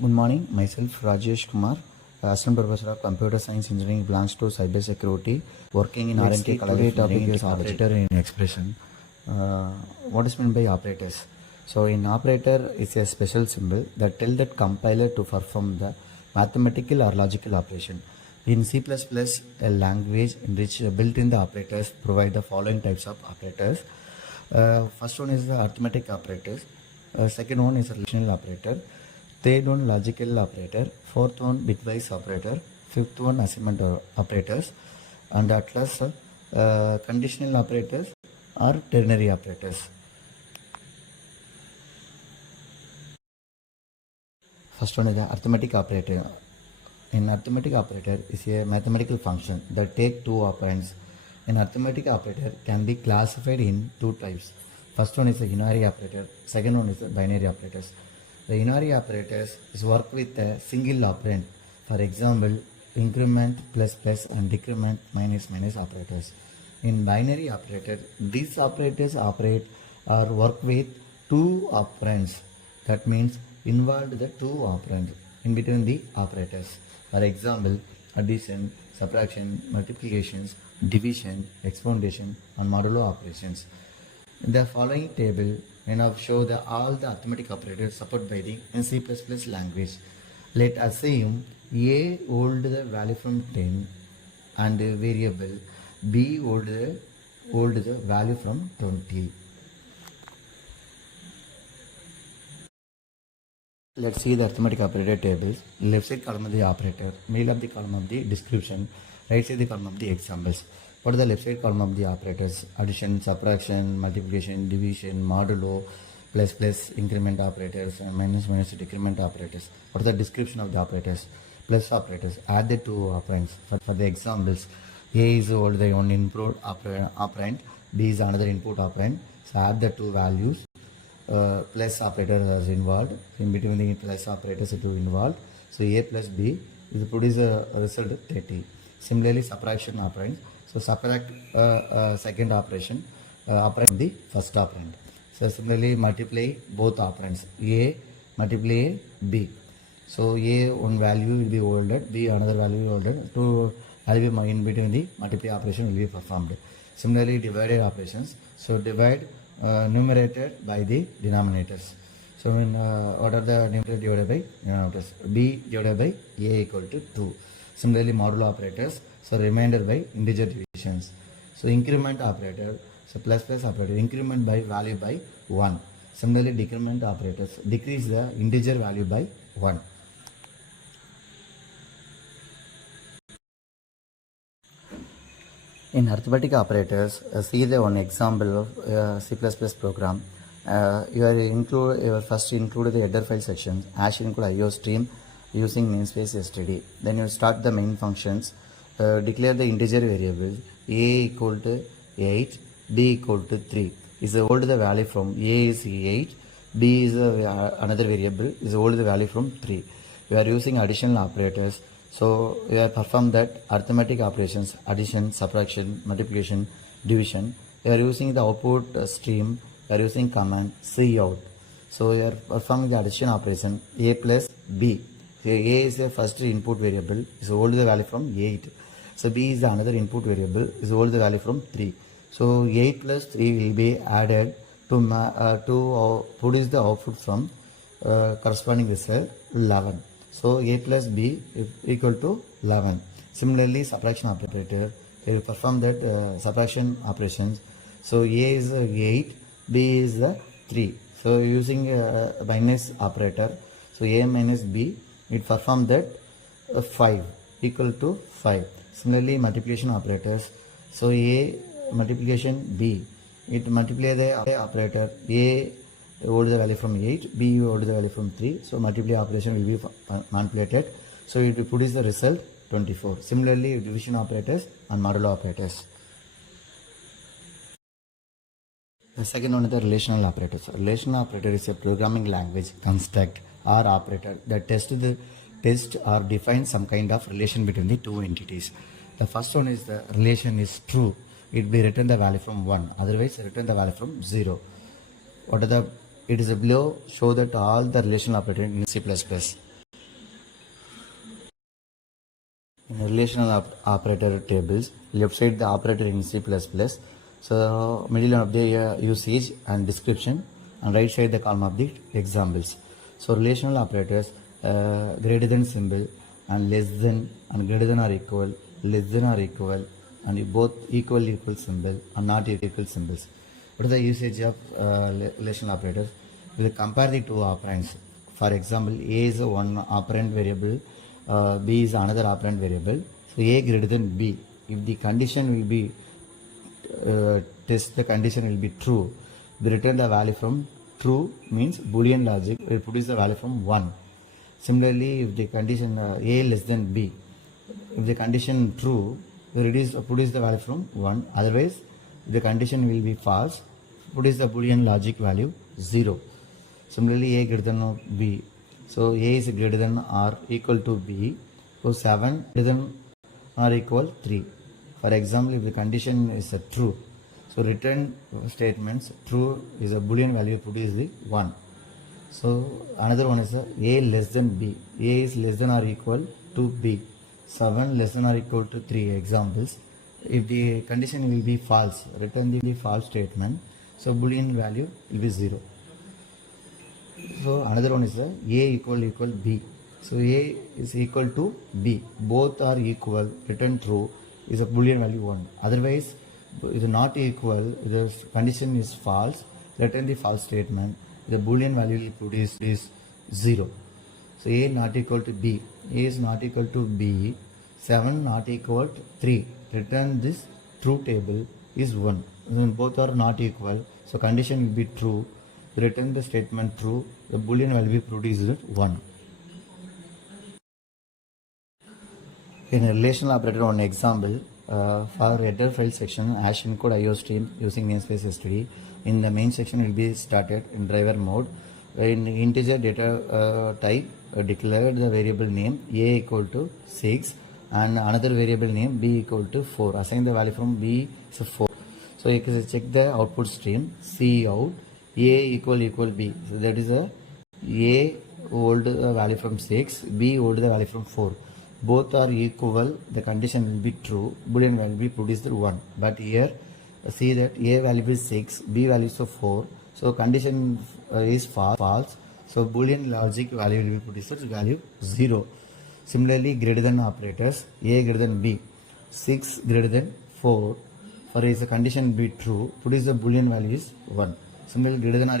Good morning. Myself Rajesh Kumar, Assistant Professor of Computer Science Engineering, branch to Cyber Security, working in R&T College of Engineering and Technology. Operator in expression. What is meant by operators? So, in operator is a special symbol that tells that compiler to perform the mathematical or logical operation. In C++, a language in which built-in the operators provide the following types of operators. First one is the arithmetic operators. Second one is a relational operator. Third one logical operator. Fourth one bitwise operator. Fifth one assignment operators. And at last conditional operators or ternary operators. First one is the arithmetic operator. An arithmetic operator is a mathematical function that takes two operands. An arithmetic operator can be classified in two types. First one is the unary operator. Second one is the binary operators. The unary operators is work with a single operand. For example, increment plus plus and decrement minus minus operators. In binary operator, these operators operate or work with two operands. That means involved the two operands in between the operators. For example, addition, subtraction, multiplications, division, exponentiation, and modulo operations. In the following table, we now show all the arithmetic operators supported by the C++ language. Let us assume A hold the value from 10 and variable B hold the value from 20. Let's see the arithmetic operator tables. Left side column of the operator, middle of the column of the description, right side the column of the examples. What are the left side column of the operators? Addition, subtraction, multiplication, division, modulo, plus plus, increment operators, and minus minus decrement operators. What is the description of the operators? Plus operators, add the two operands. For the examples, A is the one input operand, B is another input operand. So add the two values. Plus operator is involved. In between the plus operators it will involved. So A plus B will produce a result 30. Similarly, subtraction operand. So subtract second operation operand the first operand. So similarly, multiply both operands. A multiply B. So A one value will be ordered, B another value will be ordered. Two value in between the multiply operation will be performed. Similarly, divided operations. So divide numerator by the denominators. So what are the numerator divided by denominators? B divided by A equal to 2. Similarly, modulo operators. So remainder by integer divisions. So increment operator. So plus plus operator. Increment by value by 1. Similarly, decrement operators. Decrease the integer value by 1. In arithmetic operators, see the one example of C++ program. You first include the header file section, include IO stream using namespace std. Then you start the main functions. Declare the integer variable A equal to 8, B equal to 3. Is hold the value from A is 8, B is another variable, is hold the value from 3. We are using additional operators. So we have performed that arithmetic operations, addition, subtraction, multiplication, division. We are using the output stream, we are using command cout. So we are performing the addition operation A plus B. So A is the first input variable, is hold the value from 8. So B is another input variable, is hold the value from 3. So 8 plus 3 will be added to produce the output from corresponding result 11. So A plus B is equal to 11. Similarly, subtraction operator, they will perform that subtraction operations. So A is 8, B is 3. So using minus operator, so A minus B, it perform that 5 equal to 5. Similarly, multiplication operators. So A multiplication B, it multiply the operator. A hold the value from 8, B hold the value from 3. So multiply operation will be manipulated. So it will produce the result 24. Similarly, division operators and modulo operators. The second one is the relational operators. Relational operator is a programming language construct or operator that test or define some kind of relation between the two entities. The first one is the relation is true. It will be return the value from 1. Otherwise, return the value from 0. What are the? It is below show that all the relational operators in C++. relational operator tables, left side the operator in C++, so middle of the usage and description, and right side the column of the examples. So relational operators, greater than symbol and less than and greater than or equal, less than or equal, and both equal symbol and not equal symbols. What is the usage of relational operators? We will compare the two operands. For example, A is one operand variable, B is another operand variable. So A greater than B. If the condition will be the condition will be true, we return the value from true, means Boolean logic will produce the value from 1. Similarly, if the condition A less than B, if the condition true, we produce the value from 1. Otherwise, if the condition will be false, produce the Boolean logic value 0. Similarly, A greater than B. So A is greater than or equal to B. So 7 greater than or equal 3. For example, if the condition is true, so return statements true is a Boolean value produce the 1. So another one is A less than B. A is less than or equal to B. 7 less than or equal to 3. Examples. If the condition will be false, return the false statement. So Boolean value will be 0. So another one is A equal B. So A is equal to B. Both are equal. Return true is a Boolean value 1. Otherwise, it is not equal. The condition is false. Return the false statement. The Boolean value will produce is 0. So A not equal to B. A is not equal to B. 7 not equal to 3. Return this true table is 1. When both are not equal, so condition will be true. Return the statement true. The Boolean value will be produced 1. In a relational operator, one example for header file section, hash encode IO stream using namespace std. In the main section, will be started in driver mode. In integer data type, declared the variable name A equal to 6 and another variable name B equal to 4. Assign the value from B is 4. So you can check the output stream. C out A equal B. So that is A hold the value from 6, B hold the value from 4. Both are equal, the condition will be true, Boolean value will be produced 1. But here, see that A value is 6, B value is 4. So condition is false. So Boolean logic value will be produced value 0. Similarly, greater than operators, A greater than B, 6 greater than 4. For is the condition be true, produce the Boolean value is 1. Similarly, greater than or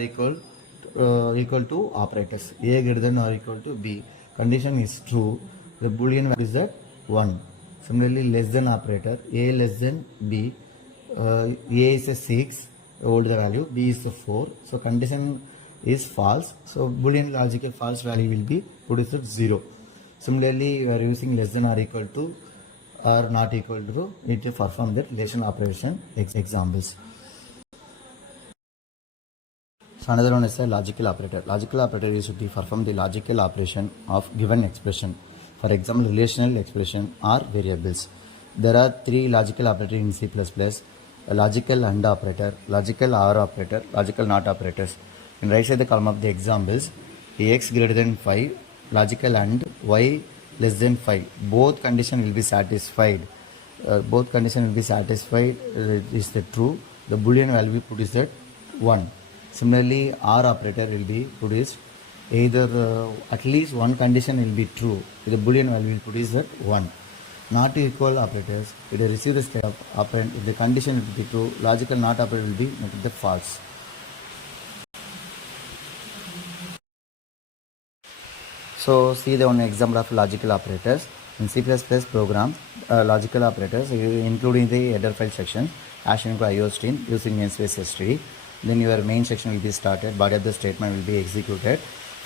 equal to operators, A greater than or equal to B, condition is true, the Boolean value is that 1. Similarly, less than operator, A less than B, A is a 6, hold the value, B is a 4. So condition is false. So Boolean logical false value will be produced 0. Similarly, we are using less than or equal to or not equal to it to perform the relational operation examples. So another one is a logical operator. Logical operator is to perform the logical operation of given expression. For example, relational expression or variables. There are 3 logical operators in C++, a logical AND operator, logical OR operator, logical NOT operators. In right side the column of the examples, x greater than 5, logical AND y less than 5. Both condition will be satisfied. Both condition will be satisfied is the true. The Boolean value will be produced at 1. Similarly, OR operator will be produced either at least one condition will be true. The Boolean value will produce that 1. Not equal operators, it will receive the state of operand. If the condition will be true, logical NOT operator will be make the false. So see the one example of logical operators in C++ program. Logical operators including the header file section, hash encode IO stream using namespace std. Then your main section will be started. Body of the statement will be executed.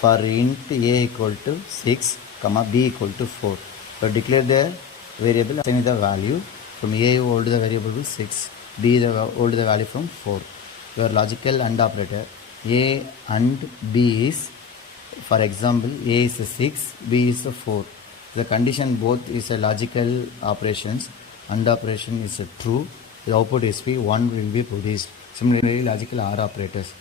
For int A equal to 6, comma B equal to 4. So declare the variable, assign the value from A hold the variable is 6, B hold the value from 4. Your logical AND operator, A and B is, for example, A is a 6, B is a 4. The condition both is a logical operations, AND operation is a true, the output is 1 will be produced. Similarly, logical OR operators,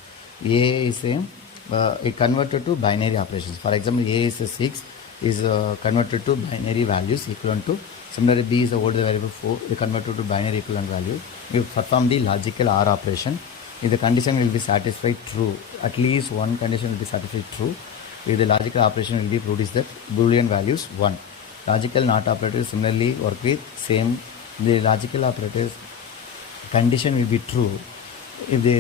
A is a converted to binary operations. For example, A is a 6, is converted to binary values equivalent to, similarly b is the old variable 4, we converted to binary equivalent value. We perform the logical OR operation. If the condition will be satisfied true, at least one condition will be satisfied true, if the logical operation will be produce that boolean values 1. Logical NOT operators similarly work with same. The logical operators condition will be true if the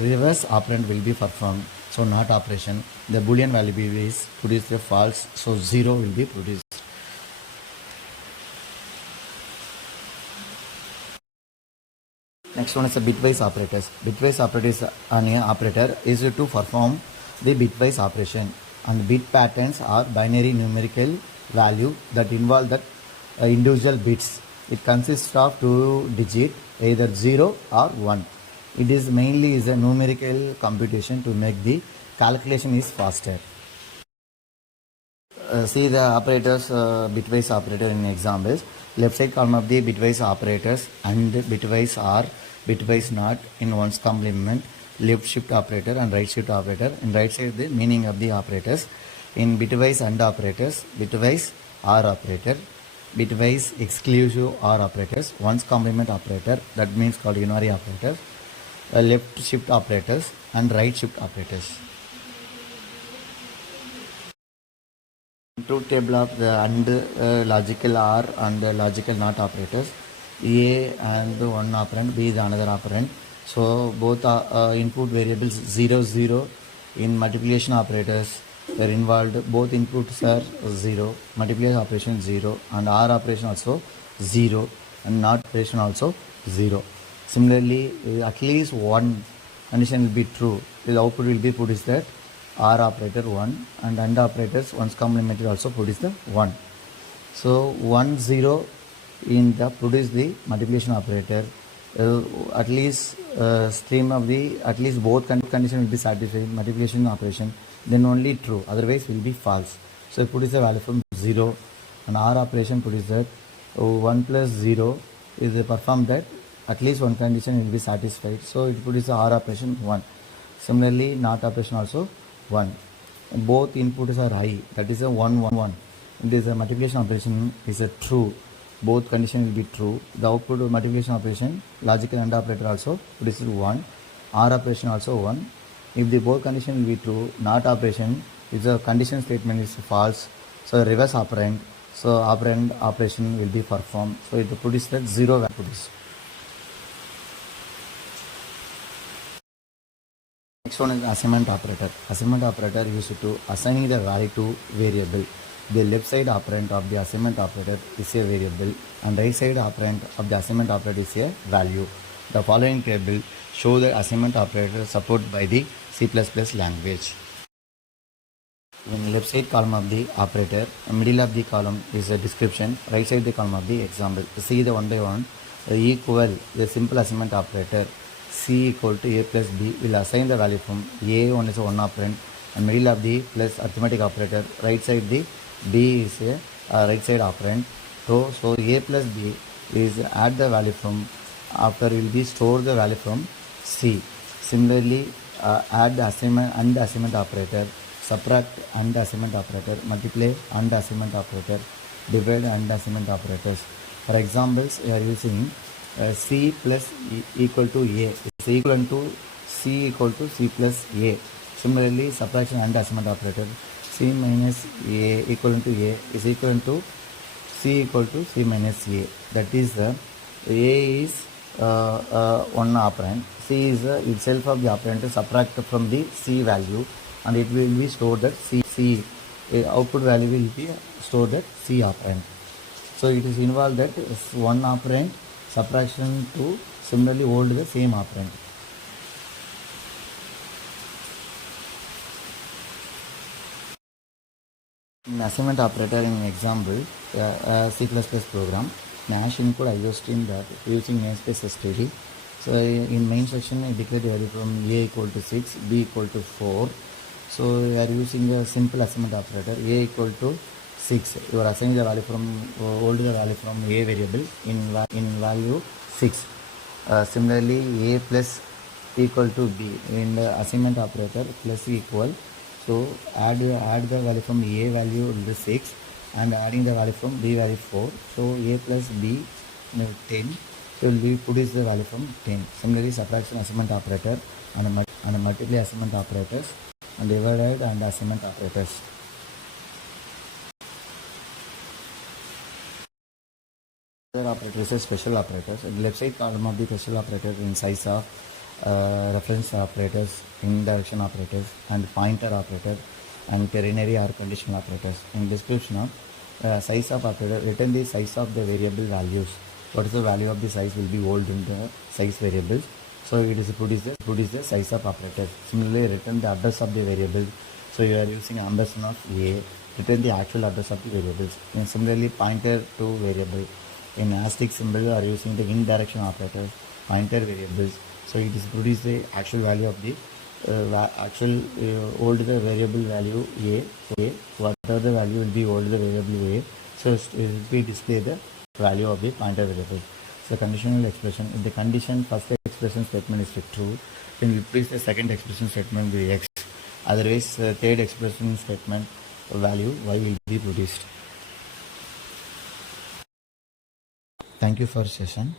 reverse operand will be performed. So NOT operation, the boolean value is produced a false, so 0 will be produced. Next one is the bitwise operators. Bitwise operators an operator is to perform the bitwise operation, and bit patterns are binary numerical value that involve that individual bits. It consists of 2 digits, either 0 or 1. It is mainly is a numerical computation to make the calculation is faster. See the operators, bitwise operator in examples. Left side column of the bitwise operators and bitwise or bitwise not in one's complement, left shift operator and right shift operator. In right side the meaning of the operators. In bitwise AND operators, bitwise OR operator, bitwise exclusive OR operators, one's complement operator, that means called unary operators, left shift operators and right shift operators. Truth table of the AND logical OR and logical NOT operators. A and one operand, B is another operand. So both input variables 0, 0. In multiplication operators are involved. Both inputs are 0. Multiplication operation 0 and OR operation also 0 and NOT operation also 0. Similarly, at least one condition will be true. The output will be produced that OR operator 1 and AND operators once complemented also produce the 1. So 1, 0 in the produce the multiplication operator. At least stream of the at least both condition will be satisfied, multiplication operation, then only true, otherwise will be false. So it produce a value from 0 and OR operation produce that 1 plus 0 is performed that at least one condition will be satisfied, so it produces OR operation 1. Similarly NOT operation also 1. Both inputs are high, that is a 1, 1, 1. It is a multiplication operation is a true, both condition will be true. The output of multiplication operation, logical AND operator also produces 1, OR operation also 1. If the both condition will be true, NOT operation is a condition statement is false, so reverse operand, so operand operation will be performed, so it produces that 0 value produce. Next one is assignment operator. Assignment operator used to assigning the value to variable. The left side operand of the assignment operator is a variable and right side operand of the assignment operator is a value. The following table show the assignment operator supported by the C++ language. In left side column of the operator, middle of the column is a description, right side the column of the example. See the one by one. Equal, the simple assignment operator C equal to A plus B will assign the value from A, one is a 1 operand, and middle of the plus arithmetic operator, right side the B is a right side operand. So A plus B is add the value from, after will be store the value from C. Similarly, add the assignment and assignment operator, subtract and assignment operator, multiply and assignment operator, divide and assignment operators. For examples, we are using C plus equal to A is equivalent to C equal to C plus A. Similarly, subtraction and assignment operator, C minus A equivalent to A is equivalent to C equal to C minus A. That is the A is one operand, C is itself of the operand to subtract from the C value, and it will be stored that C output value will be stored at C operand. So it is involved that one operand subtraction to similarly hold the same operand. In assignment operator in example, C++ program, Nash include IO stream that using namespace std. So in main section I declare the value from A equal to 6, B equal to 4. So we are using a simple assignment operator, A equal to 6. You are assigning the value from hold the value from A variable in value 6. Similarly, A plus equal to B in the assignment operator plus equal. So add the value from A value will be 6 and adding the value from B value 4. So A plus B 10. So we produce the value from 10. Similarly, subtraction assignment operator and multiply assignment operators and divided and assignment operators. Other operators are special operators. The left side column of the special operator in size of reference operators, indirection operators, and pointer operator, and ternary or conditional operators. In description of size of operator, written the size of the variable values. What is the value of the size will be old in the size variables. So it is produce the size of operator. Similarly, written the address of the variable. So you are using ampersand of A. Return the actual address of the variables. And similarly, pointer to variable. In asterisk symbol are using the indirection operators, pointer variables. So it is produce the actual value of the old the variable value A. Whatever the value will be old the variable A. So it will be display the value of the pointer variable. So conditional expression. If the condition first expression statement is true, then we replace the second expression statement with X. Otherwise, third expression statement value Y will be produced. Thank you for session.